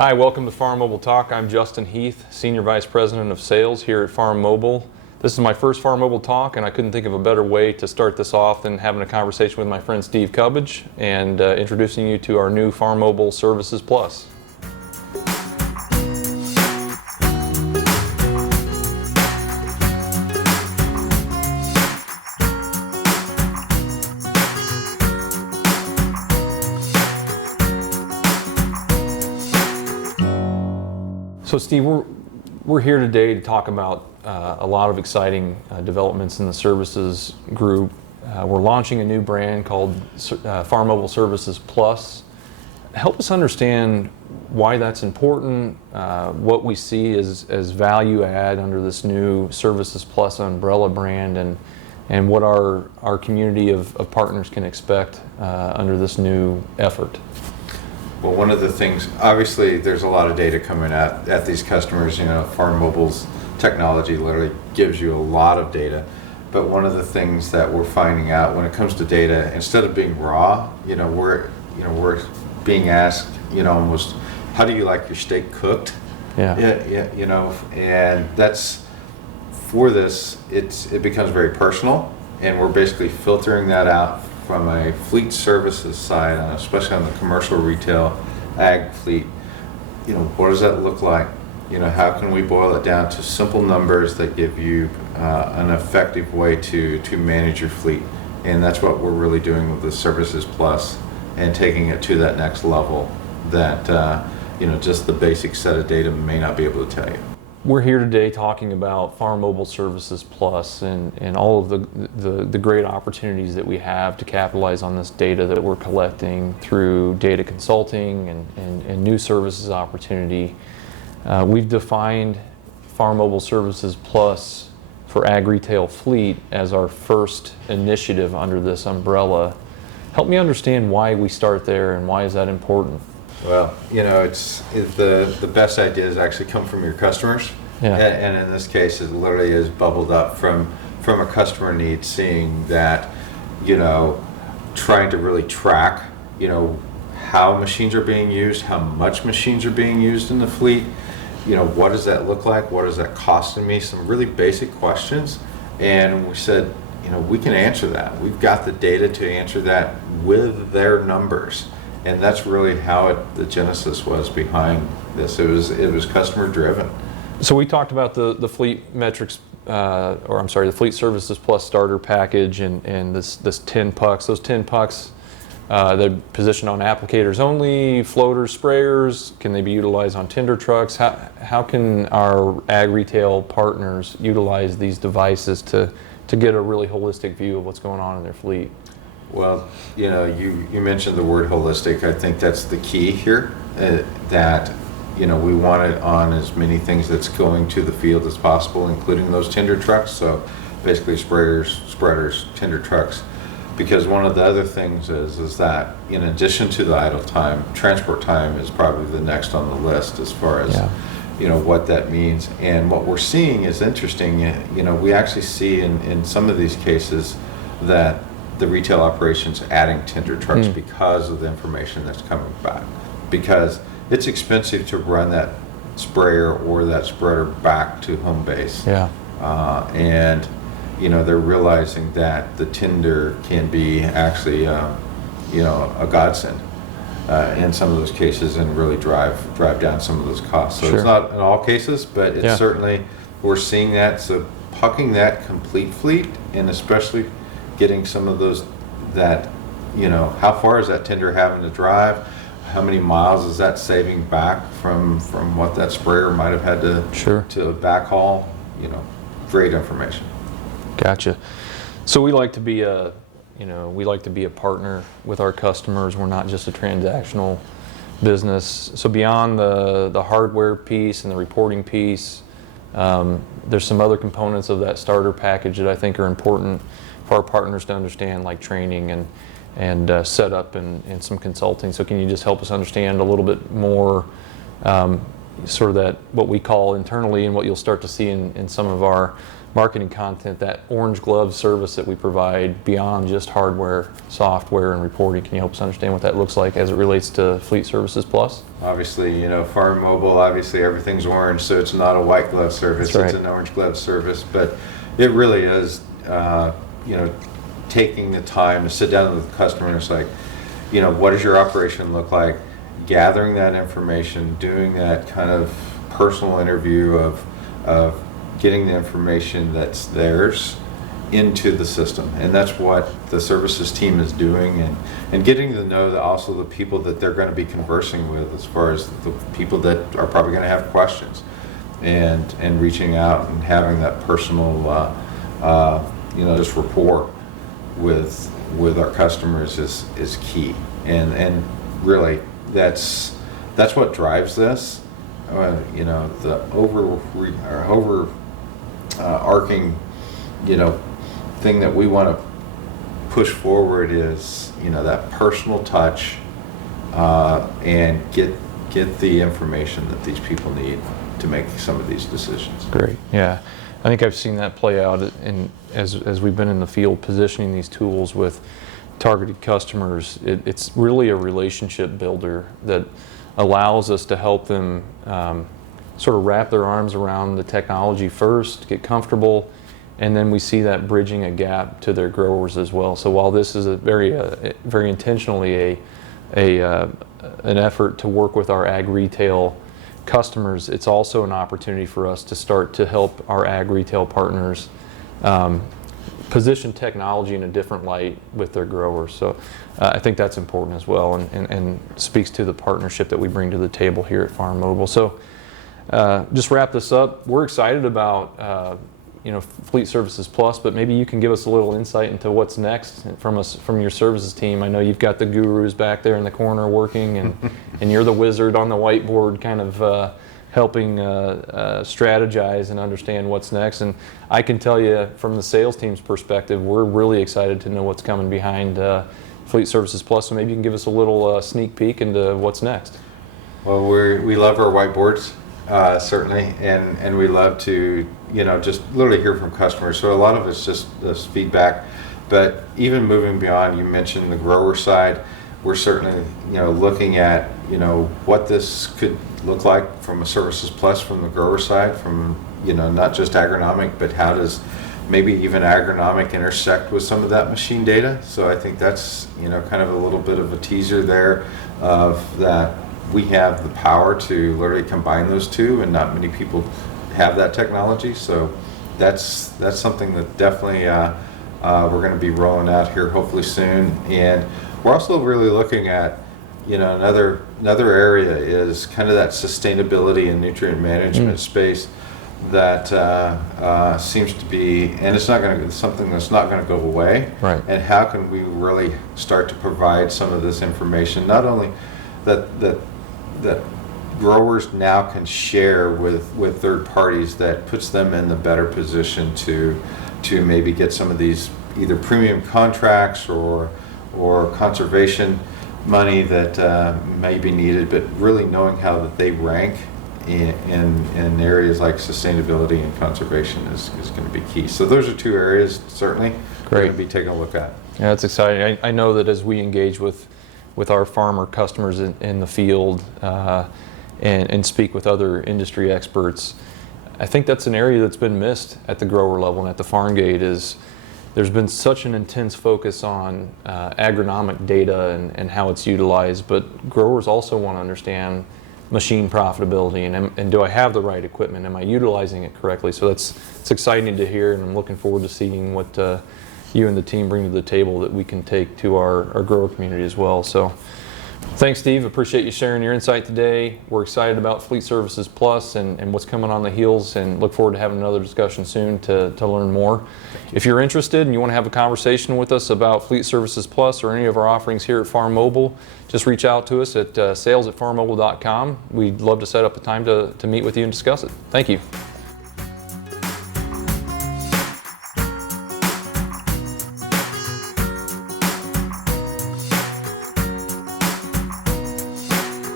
Hi, welcome to Farmobile Talk. I'm Justin Heath, Senior Vice President of Sales here at Farmobile. This is my first Farmobile Talk, and I couldn't think of a better way to start this off than having a conversation with my friend Steve Cubbage and introducing you to our new Farmobile Services Plus. So Steve, we're here today to talk about a lot of exciting developments in the services group. We're launching a new brand called Farmobile Services Plus. Help us understand why that's important, what we see as value add under this new Services Plus umbrella brand, and what our community of partners can expect under this new effort. Well, one of the things, obviously there's a lot of data coming at these customers. You know, Farmobile's technology literally gives you a lot of data. But one of the things that we're finding out when it comes to data, instead of being raw, we're being asked, almost, how do you like your steak cooked? Yeah. And that's, for this, it becomes very personal, and we're basically filtering that out from a fleet services side, especially on the commercial retail ag fleet. What does that look like? How can we boil it down to simple numbers that give you an effective way to manage your fleet? And that's what we're really doing with the Services Plus, and taking it to that next level that just the basic set of data may not be able to tell you. We're here today talking about Farmobile Services Plus and all of the great opportunities that we have to capitalize on this data that we're collecting through data consulting and new services opportunity. We've defined Farmobile Services Plus for ag retail fleet as our first initiative under this umbrella. Help me understand why we start there and why is that important? Well, it's the best ideas actually come from your customers. Yeah. And in this case, it literally is bubbled up from a customer need, seeing that, trying to really track, how machines are being used, how much machines are being used in the fleet, what does that look like, what is that costing me, some really basic questions. And we said, we can answer that. We've got the data to answer that with their numbers. And that's really how the genesis was behind this. It was customer driven. So we talked about the fleet metrics, the Fleet Services Plus starter package and this 10 pucks. Those 10 pucks, they're positioned on applicators only, floaters, sprayers. Can they be utilized on tender trucks? How can our ag retail partners utilize these devices to get a really holistic view of what's going on in their fleet? Well, you mentioned the word holistic. I think that's the key here, that, we want it on as many things that's going to the field as possible, including those tender trucks. So basically sprayers, spreaders, tender trucks. Because one of the other things is that in addition to the idle time, transport time is probably the next on the list as far as, what that means. And what we're seeing is interesting. We actually see in some of these cases that the retail operations adding tender trucks because of the information that's coming back, because it's expensive to run that sprayer or that spreader back to home base. And they're realizing that the tender can be actually a godsend in some of those cases, and really drive down some of those costs. So It's not in all cases, but it's certainly, we're seeing that. So pucking that complete fleet, and especially getting some of those that, how far is that tender having to drive? How many miles is that saving back from what that sprayer might have had to backhaul? Great information. Gotcha. So we like to be a partner with our customers. We're not just a transactional business. So beyond the hardware piece and the reporting piece, there's some other components of that starter package that I think are important for our partners to understand, like training and setup and some consulting. So can you just help us understand a little bit more sort of that, what we call internally, and what you'll start to see in some of our marketing content, that Orange Glove service that we provide beyond just hardware, software, and reporting. Can you help us understand what that looks like as it relates to Fleet Services Plus? Obviously, Farmobile, obviously everything's orange, so it's not a white glove service, That's right. It's an orange glove service, but it really is, taking the time to sit down with the customer and it's like, what does your operation look like? Gathering that information, doing that kind of personal interview of getting the information that's theirs into the system. And that's what the services team is doing, and getting to know also the people that they're going to be conversing with, as far as the people that are probably going to have questions, and reaching out and having that personal just rapport with our customers is key. And really that's what drives this. The overarching thing that we want to push forward is that personal touch, and get the information that these people need to make some of these decisions. Great. Yeah, I think I've seen that play out as we've been in the field positioning these tools with targeted customers. It's really a relationship builder that allows us to help them sort of wrap their arms around the technology first, get comfortable, and then we see that bridging a gap to their growers as well. So while this is a very intentionally an effort to work with our ag retail customers, it's also an opportunity for us to start to help our ag retail partners position technology in a different light with their growers. So I think that's important as well, and speaks to the partnership that we bring to the table here at Farmobile. So just wrap this up. We're excited about Fleet Services Plus, but maybe you can give us a little insight into what's next from your services team. I know you've got the gurus back there in the corner working, and you're the wizard on the whiteboard, kind of helping strategize and understand what's next. And I can tell you from the sales team's perspective, we're really excited to know what's coming behind Fleet Services Plus. So maybe you can give us a little sneak peek into what's next. Well, we love our whiteboards, certainly, and we love to just literally hear from customers. So a lot of it's just this feedback, but even moving beyond, you mentioned the grower side, we're certainly looking at what this could look like from a Services Plus from the grower side, from not just agronomic, but how does maybe even agronomic intersect with some of that machine data. So I think that's kind of a little bit of a teaser there of that we have the power to literally combine those two, and not many people have that technology. So that's something that definitely we're going to be rolling out here hopefully soon. And we're also really looking at another area is kind of that sustainability and nutrient management space that seems to be, and it's something that's not going to go away. Right. And how can we really start to provide some of this information, not only that growers now can share with third parties, that puts them in the better position to maybe get some of these either premium contracts or conservation money that may be needed, but really knowing how that they rank in areas like sustainability and conservation is going to be key. So those are two areas certainly we're going to be taking a look at. Yeah, that's exciting. I know that as we engage with our farmer customers in the field and speak with other industry experts, I think that's an area that's been missed at the grower level and at the farm gate. Is there's been such an intense focus on agronomic data and how it's utilized, but growers also want to understand machine profitability and do I have the right equipment? Am I utilizing it correctly? So it's exciting to hear, and I'm looking forward to seeing what you and the team bring to the table that we can take to our grower community as well. So thanks, Steve. Appreciate you sharing your insight today. We're excited about Fleet Services Plus and what's coming on the heels, and look forward to having another discussion soon to learn more. If you're interested and you want to have a conversation with us about Fleet Services Plus or any of our offerings here at Farmobile, just reach out to us at sales@farmobile.com. We'd love to set up a time to meet with you and discuss it. Thank you.